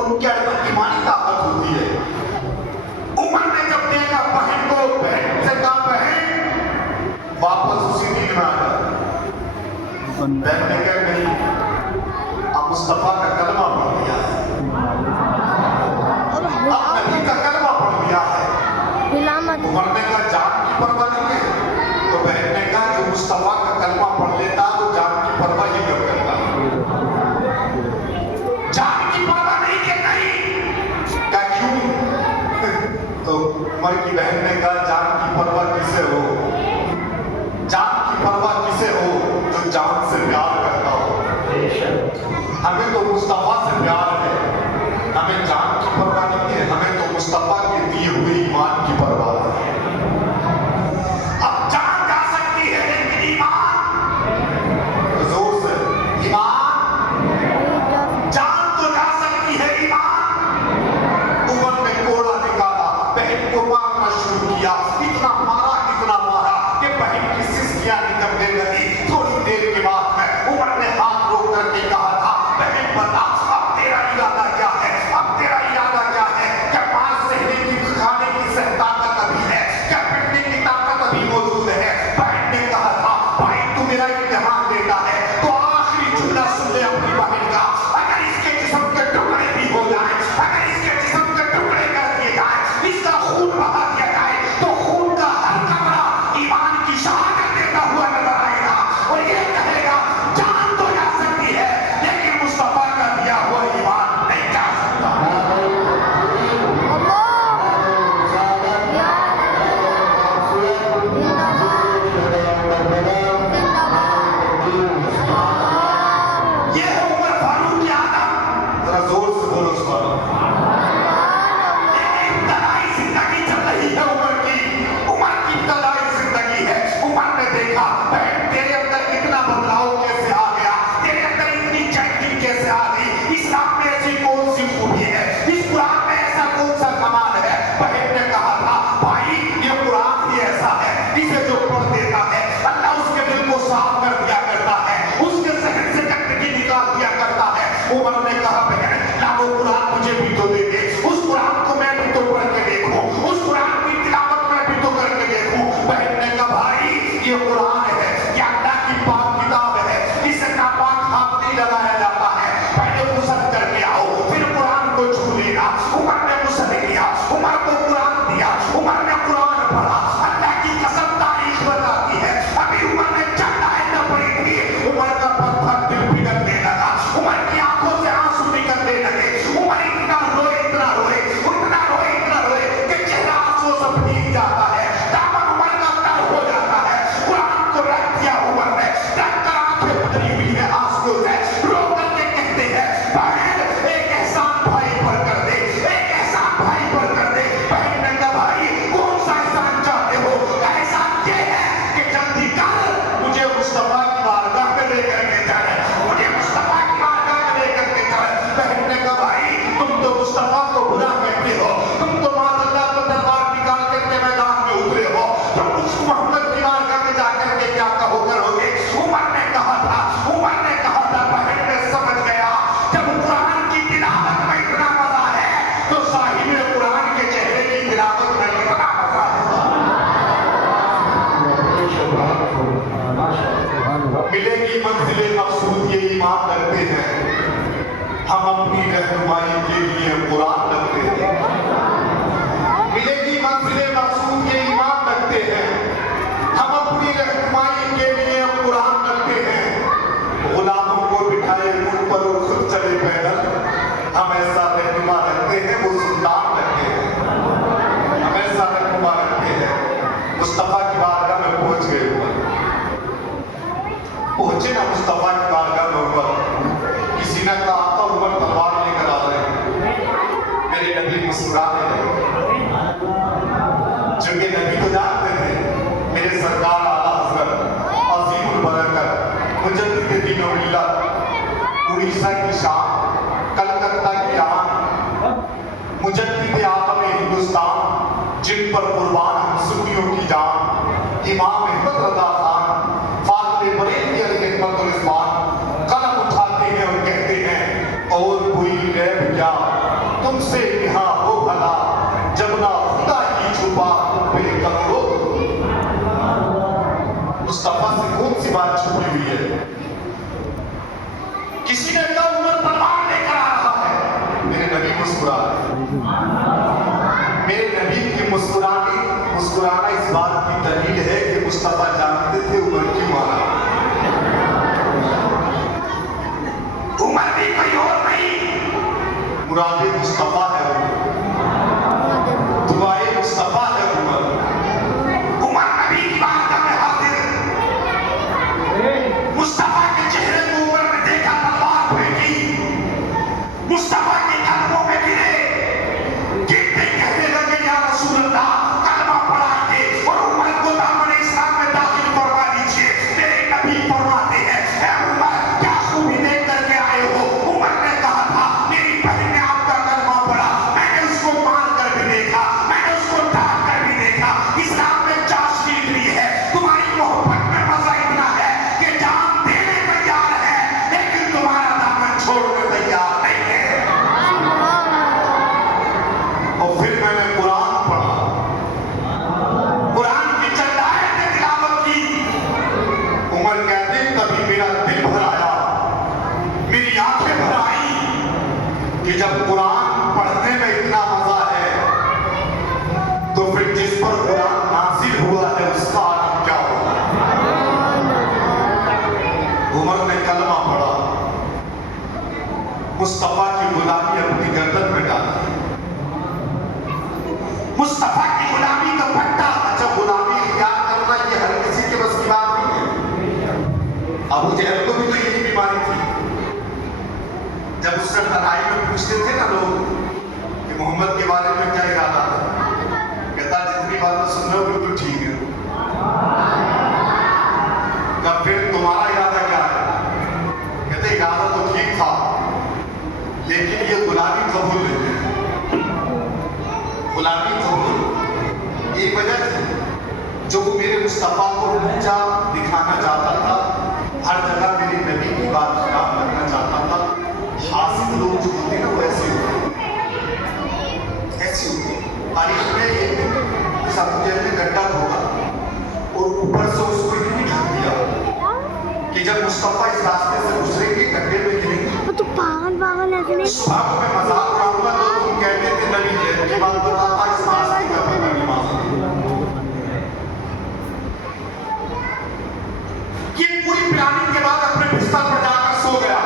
उनके अंदर ईमानी ताकत होती है। उमर ने जब देखा बहन को, बहन से कहा बहन वापस उसी दिन में आ गया। बहन ने कहा नहीं, अब मुस्तफा का कलमा पढ़ दिया है, अब नबी का कलमा पढ़ दिया है। उमर ने कहा जान की परवाह नहीं है, तो बहन ने कहा जो मुस्तफा का कलमा पढ़ लेता वो जान की परवाह ही क्यों करता। जान की परवाह नहीं कि नहीं, क्या क्यों? तो उमर की बहन ने कहा जान की परवाह किसे हो, जान की परवाह किसे हो जो जान से प्यार करता हो। हमें तो मुस्तफा से प्यार है, हमें जान की परवाह नहीं है, हमें तो मुस्तफा के दिए हुए ईमान की परवाह है। अब जान जा सकती है लेकिन ईमान, जोर से ईमान, जान तो जा सकती है ईमान। उमर ने कोड़ा निकाला, बहन को मारना शुरू किया, इतना मारा कि बहन की सिस्कियां निकलने लगी। थोड़ी देर के बाद में उमर ने हाथ रोक करके कहा था बहन बता अब तेरा इरादा क्या है, अब तेरा इरादा क्या है, क्या मार सहने की खाने की ताकत अभी है, क्या पिटने की ताकत अभी मौजूद है। बहन ने कहा था भाई तू मेरा इम्तिहान देता है तो आखिरी जुमला सुन ले अपनी बहन का, अगर इसके जिस्म के टुकड़े भी हो जाए, अगर इसके जिस्म के टुकड़े कर दिए जाए, इसका खून बहा दिया जाए, तो खून का हर कमरा ईमान की शहादत देता हुआ नजर आएगा और ये कहेगा जान तो जा सकती है लेकिन मुस्तफा का दिया हुआ ईमान नहीं जा सकता। ये है उमर फारूक की आदत, जरा जोर से बोलो सुभान अल्लाह। ये इब्तदाई जिंदगी चल रही है उमर की, उमर की इब्तदाई जिंदगी है। उमर ने देखा बहन तेरे अंदर इतना बदलाव कैसे आ गया, तेरे अंदर इतनी चेंजिंग कैसे आ गई, इस्लाम में ऐसी कौन सी खूबी है, इस कुरान में ऐसा कौन सा कमाल है। बहन ने कहा था भाई ये कुरान ही ऐसा है, इसे जो पढ़ देता है अल्लाह उसके दिल को साफ कर दिया करता है, उसके जहन से गंदगी निकाल दिया करता है। उमर ने कहा बहन ला वो कुरान मुझे भी तो दे दे, उस कुरान को मैं भी तो पढ़ के देखूं, उस कुरान की तिलावत मैं भी तो करके देखूं। बहन ने कहा भाई ये कुरान है, ये अल्लाह की पाक किताब है, इसे नापाक हाथ नहीं लगाया जाता है, पहले गुस्ल करके आओ फिर कुरान को छू लेना। उमर ने गुस्ल किया, उमर को कुरान दिया, उमर ने कुरान पढ़ा। अल्लाह की कसम तारीख बताती है अभी उमर ने चंद आयतें पढ़ी थी, उमर का पत्थर दिल पिघलने लगा, उमर की आंखों से आंसू निकलने लगे। उमर इतना रोए इतना रोए इतना रोए इतना रोए कि चेहरा आंसू से भीग जाता है, दामन उमर का तर हो जाता है। कुरान को रख दिया उमर ने, रख कर आंखें भरी हुई है आंसू से, रो करके कहते हैं बहन एक एहसान भाई पर कर दे, एक एहसान भाई पर कर दे। बहन ने कहा भाई कौन सा एहसान चाहते हो, एहसान ये है कि जल्दी कर मुझे मुस्तफा की बारगाह में लेकर के जाए, मुझे मुस्तफा की बारगाह में लेकर के जाए। बहन ने कहा भाई तुम तो मुस्तफा को बुरा कहते हो, तुम तो माज़अल्लाह को तलवार निकाल करके मैदान में उतरे हो, तुम उस मोहम्मद की बारगाह में जाकर के क्या कहो करोगे। उमर ने कहा था बहन ने समझ गया जब कुरान की तिलावत में इतना मजा है तो साहिब कुरान के चेहरे की तिलावत में कितना मजा है। मिलेगी मंजिले मकसूद ये ईमान रखते हैं, हम अपनी रहनुमाई के लिए कुरान रखते हैं। मिलेगी मंजिले मकसूद ये ईमान रखते हैं, हम अपनी रहनुमाई के लिए कुरान रखते हैं। गुलामों को बिठाए मुंह पर और खुद चले पैदल, हम ऐसा रहनुमा रखते हैं वो सुल्तान रखते हैं, हम ऐसा रहनुमा रखते हैं। मुस्तफा की बारगाह में पहुंच गए ऊपर, पहुंचे ना मुस्तफा की बारगाह में ऊपर, किसी ने कहा था ऊपर तलवार लेकर आ रहे हैं, मेरे नबी मुस्कुराने लगे, जो कि नबी तो जानते थे मेरे सरकार आला हज़रत अज़ीमुल बरकत मुजद्दिद दीन व मिल्लत, उड़ीसा की शान, कलकत्ता की आन, मुजद्दिद आलम हिंदुस्तान, जिन पर कुर्बान हम सुन्नियों की जान, इमाम अहमद रज़ा खान फातिह बरेलवी अलैहिस्सलाम कलम उठाते हैं और कहते हैं और कोई गैब क्या تم سے نہا ہو بھلا جب نہ خدا ہی چھپا بے کرو. مصطفیٰ سے کون سی بات چھپی ہوئی ہے؟ کسی نے کہا عمر تلوار لے کر آ رہا ہے. میرے نبی مسکرا میرے نبی کی مسکرانا اس بات کی دلیل ہے کہ مصطفیٰ جانتے تھے عمر کیوں آ رہا. عمر بھی کوئی اور نہیں، مراد مصطفیٰ ہے، دعائے مصطفیٰ ہے عمر. عمر نبی کی بات میں حاضر. مصطفیٰ کے چہرے کو عمر نے دیکھا، تلوار پھینکی، مصطفیٰ کے قدموں میں گرے، گرتے کہنے لگے یا رسول اللہ کلمہ پڑھائیے اور عمر کو دامن اسلام میں داخل فرما دیجیے. میرے نبی فرماتے ہیں اے عمر کیا خوبی دیکھ کر کے آئے ہو. عمر نے کہا تھا میری بہن نے آپ کا کلمہ پڑھا، میں نے اس کو مار کر بھی دیکھا، میں نے اس کو ڈانٹ کر بھی دیکھا. اسلام میں چاشنی اتنی ہے، تمہاری محبت میں مزہ اتنا ہے کہ جان دینے تیار ہے لیکن تمہارا دامن چھوڑنے تیار نہیں ہے. اور پھر میں نے قرآن پڑھا، قرآن کی چند آیتیں تلاوت کی. عمر کہتے ہیں کبھی میرا دل بھر آیا، میری آنکھیں بھر آئیں کہ جب قرآن پڑھنے میں اتنا مزہ ہے تو پھر جس پر قرآن نازل ہوا ہے اس کا عالم کیا ہوگا. عمر نے کلمہ پڑھا، مصطفیٰ کی غلامی اپنی گردن میں ڈالی. مصطفیٰ کی غلامی کا پٹا. اچھا غلامی اختیار کرنا یہ ہر کسی کے بس کی بات نہیں ہے. ابو جہل کو بھی تو یہی بیماری تھی. جب اس سے تنہائی میں پوچھتے تھے نا لوگ کہ محمد کے بارے میں کیا ارادہ تھا، کہتا جتنی باتیں سن رہے ہو بالکل ٹھیک ہے. کب پھر تمہارا ارادہ کیا ہے؟ کہتے ارادہ تو ٹھیک تھا لیکن یہ غلامی قبول نہیں ہے. غلامی قبول ایک وجہ تھی جو وہ میرے مصطفیٰ کو اونچا دکھانا چاہتا تھا، ہر جگہ میرے نبی کی بات خراب کرنا چاہتا تھا. حاسد لوگ جو ہوتے ہیں نا وہ ایسے ہوتے ہیں. تاریخ میں ایک دن اس ابو جہل نے گڈھا کھودا اور اوپر سے اس کو اتنی ڈھک دیا کہ جب مصطفیٰ اس راستے سے گزریں گے گڈھے میں گریں گے. صبح کو میں مذاق اڑاؤں گا تو تم کہتے تھے نبی جہل کی بات بتاتا اس راستے کا پتہ نماز. یہ پوری پلاننگ کے بعد اپنے بستر پر جا کر سو گیا.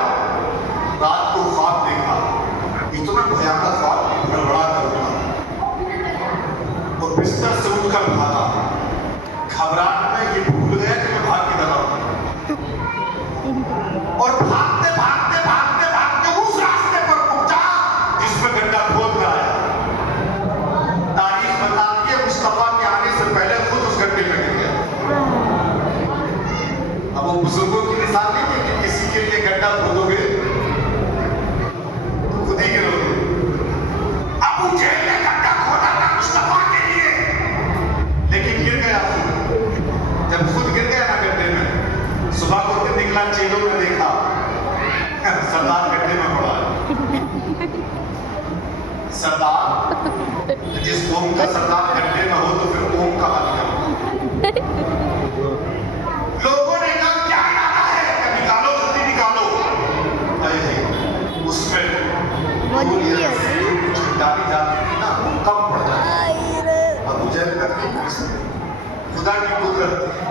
رات کو خواب دیکھا، اتنا بھیانک خواب گڑبڑا کر اٹھا اور بستر سے اٹھ کر بھاگا. گھبراہٹ میں یہ بھول گیا کہ میں بھاگ کدھر آؤں اور بھاگتے بھاگتے بھاگتے بھاگتے اس راستے پر پہنچا جس میں گڈھا کھود کر آیا. تاریخ بتاتی ہے مصطفیٰ کے آنے سے پہلے خود اس گڈھے میں گر گیا. اب وہ بزرگوں کی مثال نہیں ہے کہ کسی کے لیے گڈھا کھودو گے تو خود ہی گرو گے. ابو جہل نے گڈھا کھودا تھا مصطفیٰ کے لیے لیکن گر گیا خود. جب خود گر گیا نا گڈھے میں، صبح کو دن نکلا چیلوں نے دیکھا سردار گڈھے میں پڑا ہے. سردار جس قوم کا سردار گڈھے میں ہو تو پھر قوم کا حال کیا ہو. لوگوں نے کہا کیا ارادہ ہے کہ نکالو جلدی نکالو. اس میں ڈالی جاتی تھی نا کم پڑ جاتی. ابو جہل کرتی خدا کی قدرت.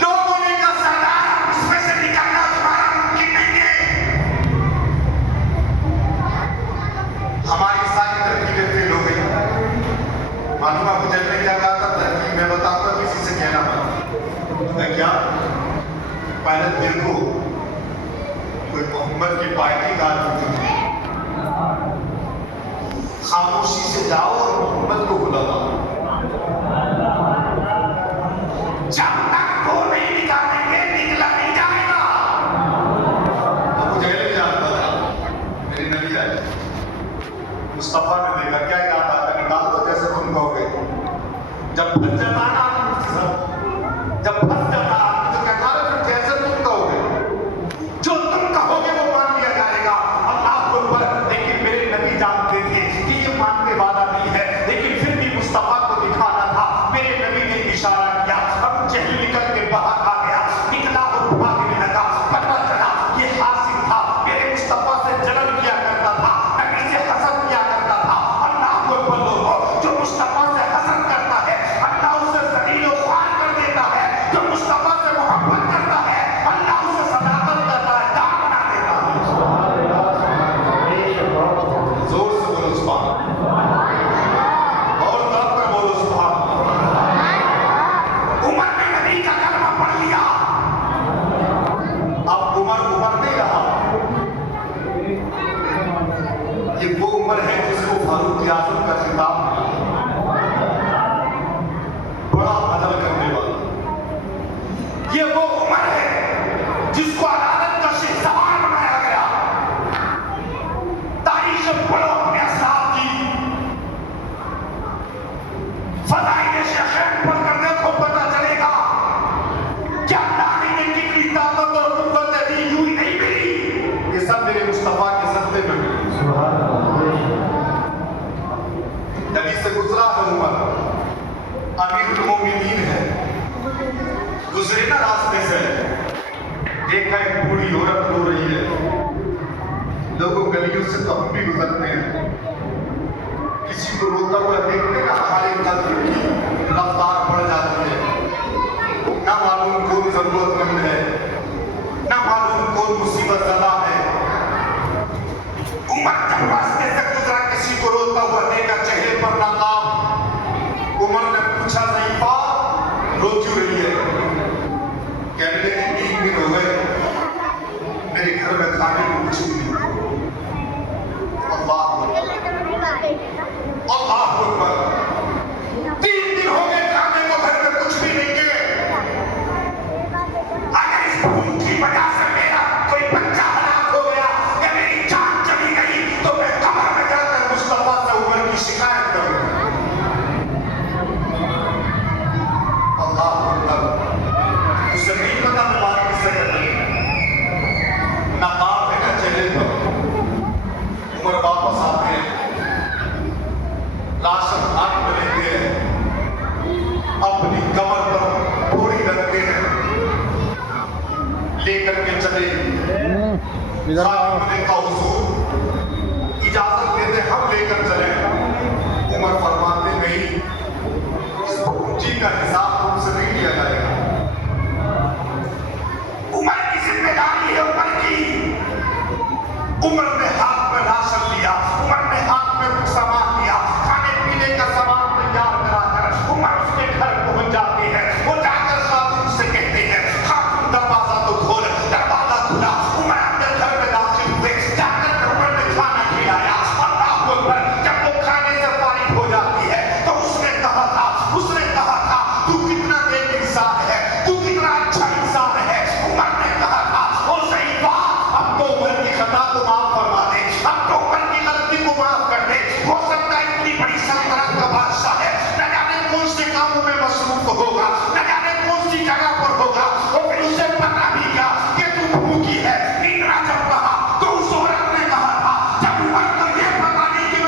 لوگوں نے کہا سردار اس میں سے نکالنا تمہارا ممکن نہیں ہے. ہماری ساری ترکیبیں فیل ہو گئی. معلوم ابو جہل نے کیا کہا تھا؟ ترکیب میں بتاؤں گا کسی سے کہنا مت. میں کیا پہلے دیکھو کوئی محمد کی پارٹی کا خاموشی سے جاؤ اور محمد کو بلاؤ. جب تک وہ نہیں نکالیں گے نکلا نہیں جائے گا. ابو جہل بھی جانتا تھا میری نبی آئی. مصطفیٰ نے دیکھا کیا ارادہ ہے؟ نکال دو جیسے تم کہو گے. جب پھنس جاتا نا جب پھنس جاتا تو کہتا ہے پھر جیسے تم کہو گے جو تم کہو گے وہ مان لیا جائے گا. اللہ اکبر. इजाजत का खिताब बड़ा बदल करने वाला। ये वो उम्र है जिसको अदालत का शिहसार बनाया गया। तारीख पढ़ो अपने असलाफ की, फज़ाइल शेखैन पढ़ कर देखो, पता चलेगा कि अल्लाह ने जितनी ताकत और कुव्वत दी यूं ही नहीं मिली, ये सब मेरे मुस्तफा के सत्ते में मिली। नबी से गुजरा है उमर, अमीरुल मोमिनीन है, गुजरे ना रास्ते से, देखा एक बूढ़ी औरत रो रही है। लोगों गलियों से तो हम भी गुजरते हैं, किसी को रोता हुआ देखते ना हमारे कल्ब की रफ्तार बढ़ जाती है। ना मालूम कौन जरूरतमंद है, ना मालूम कौन मुसीबत ज़दा है। उमर जब रास्ते से गुजरा, किसी को रोता हुआ देखा, चेहरे पर नाकाम। उमर ने पूछा, ज़ईफ़ा रो क्यों रही है? कहने लगी 3 दिन हो गए मेरे घर में खाने को कुछ नहीं। अल्लाह अकबर, 3 दिन हो गए खाने को घर में कुछ भी नहीं है। अगर इस भूख की वजह से मेरा कोई बच्चा हलाक हो गया या मेरी जान चली गई तो मैं कब्र में जाकर मुस्तफा से उमर की शिकायत करूंगा। अल्लाह अकबर, उसे नहीं पता मैं बात किससे कर रही हूं। नकाब है ना चेहरे पर। उमर वापस आते हैं, राशन हाथ में लेते हैं, अपनी कमर पर थोड़ी रखते हैं, लेकर के चले। खाने का हुजूर इजाजत देते हम लेकर चले। उमर फरमाते नहीं, इस पूंजी का हिसाब तुमसे नहीं लिया जाएगा। उमर की जिम्मेदारी है उमर की। उमर ने हाथ में राशन लिया, उमर ने हाथ में कुछ सामान लिया, खाने पीने का सामान तैयार कराकर उमर उसके घर पहुंच जाते हैं। वो जाकर खातून से कहते हैं, खातून दरवाजा तो खोल। दरवाजा खुला, उमर अपने घर में दाखिल हुए। जाकर उमर ने खाना खिलाया। अल्लाह अकबर, जब वो खाने से फारिग हो जाती है तो उसने कहा था तू कितना नेक इंसान है।